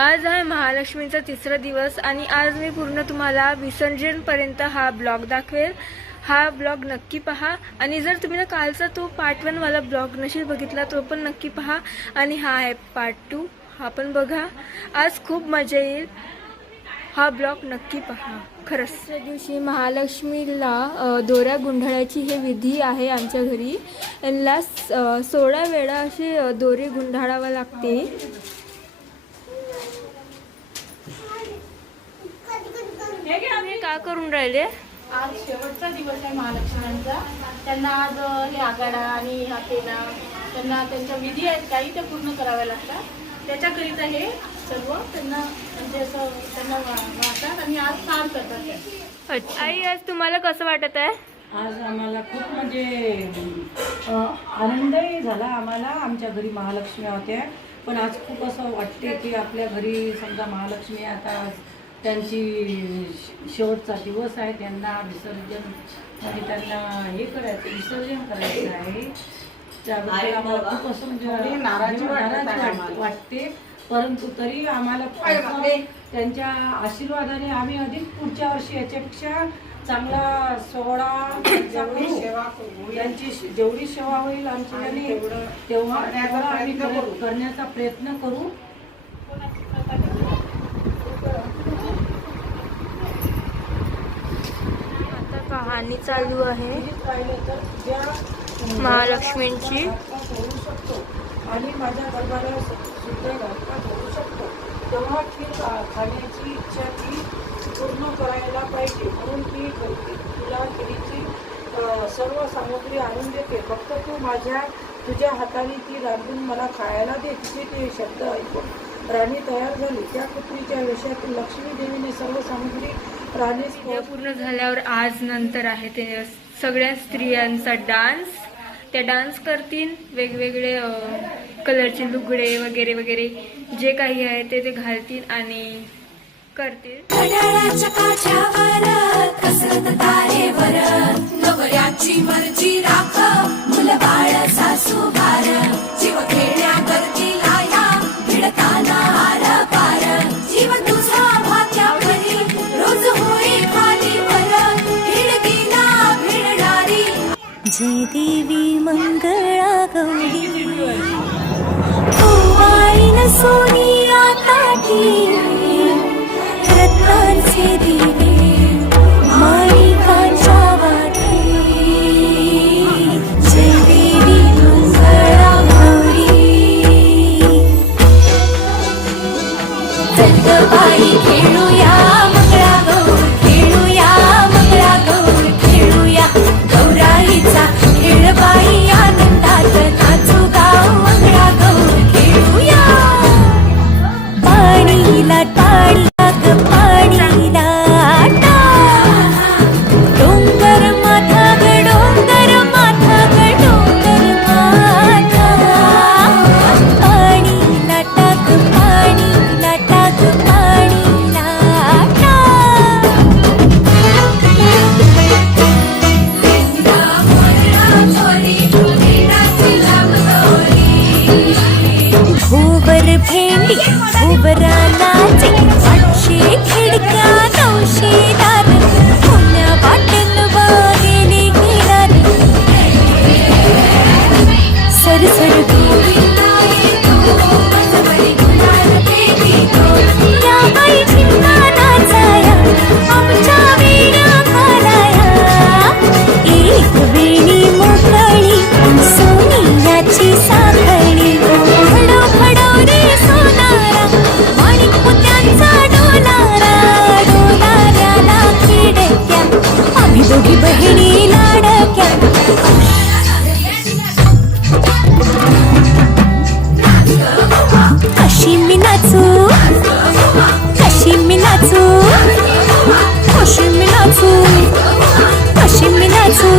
आज आहे महालक्ष्मीचा तिसरा दिवस आणि आज मी पूर्ण तुम्हाला विसर्जनपर्यंत हा ब्लॉग दाखवेल। हा ब्लॉग नक्की पहा आणि जर तुम्ही ना कालचा तो पार्ट 1 वाला ब्लॉग नसेल बघितला तो पण नक्की पहा आणि हा आहे पार्ट 2, हा पण बघा। आज खूप मजा येईल, हा ब्लॉग नक्की पहा। खरंच त्या दिवशी महालक्ष्मीला दोऱ्या गुंढाळ्याची हे विधी आहे आमच्या घरी। यांना 16 वेळा असे दोरे गुंढाळावे लागते। काय करून राहिले? आज शेवटचा दिवस आहे महालक्ष्म्यांचा। त्यांना आज हे आगाडा आणि हा पेना त्यांना त्यांच्या विधी आहेत काही ते पूर्ण कराव्या लागतात। त्याच्याकरिता हे सर्व त्यांना म्हणजे असं त्यांना वाटतात आणि आज काम करतात। अच्छा आई, आज तुम्हाला कसं वाटत आहे? आज आम्हाला खूप म्हणजे आनंदही झाला। आम्हाला आमच्या घरी महालक्ष्मी होत्या, पण आज खूप असं वाटते की आपल्या घरी समजा महालक्ष्मी आता त्यांची शेवटचा दिवस आहे, त्यांना विसर्जन आणि त्यांना हे करायचं विसर्जन करायचं आहे। त्याबद्दल आम्हाला खूप असं म्हणजे नाराज वाटते, परंतु तरी आम्हाला त्यांच्या आशीर्वादाने आम्ही अधिक पुढच्या वर्षी याच्यापेक्षा चांगला सोहळा त्यांची जेवढी सेवा होईल आमच्याने तेव्हा आम्ही करण्याचा प्रयत्न करू। कहाणी चालू आहे महालक्ष्मींची आणि माझ्या गरबाला सुद्धा घातला करू शकतो, तेव्हा ती खाण्याची इच्छा ती पूर्ण करायला पाहिजे म्हणून ती करते। तुला खिरीची सर्व सामग्री आणून देते, फक्त तू तुझ्या हाताने ती रांधून मला खायला दे। तिचे ते शब्द ऐकून राणी तयार झाली। त्या पुत्रीच्या वेशातील लक्ष्मी देवीने सर्व सामग्री राणीस पूर्ण झाल्यावर आज नंतर आहे ते सगळ्या स्त्रियांचा डान्स। त्या डान्स करतील, वेगवेगळे कलरचे लुगडे वगैरे वगैरे जे काही आहे ते घालतील आणि करतील। नवऱ्याची मर्जी राख, मुलं बाळ सासू भार, जीव खेळण्या गर्दी लाया भिडताना आर पार, जीव तुझा भात्या भरी रोज होई खाली वर, भिडकीला भिडणारी जय देवी मंगळा गौरी, ओवाळीन सोनिया ताटी रत्नांचे दिवे माणिकांच्या वाटे, जय देवी मंगळा गौरी, बाई खेळूया मंगळा गौर, खेळूया मंगळा गौर, खेळूया गौराईचा खेळ बाई, आनंदात नाचू गाव मंगळा गौर, खेळूया पाणीला टाळी पाणीला डोंगर माथा ग डोंगर माथा ग डोंगर माथा, पाणीला टाक पाणीला टाक पाणीला भोवर भेंडी भोवरा नाचे, 800 खिडक्या 900 दार, पुण्या वाटेल वागेले घेणार सरसर या बाई झिंगा नाचाया आमच्या वेड्या घालाया, एक वेणी मोकळी सोनियाची साखळी, फडो फडो रे सोनारा माणिक मोत्यांचा डोलारा, डोलाऱ्याला खिडक्या आम्ही दोघी बहिणी लाडक्या, कशी मी नाचू कशी मी नाचू कशी मी नाचू कशी मी नाचू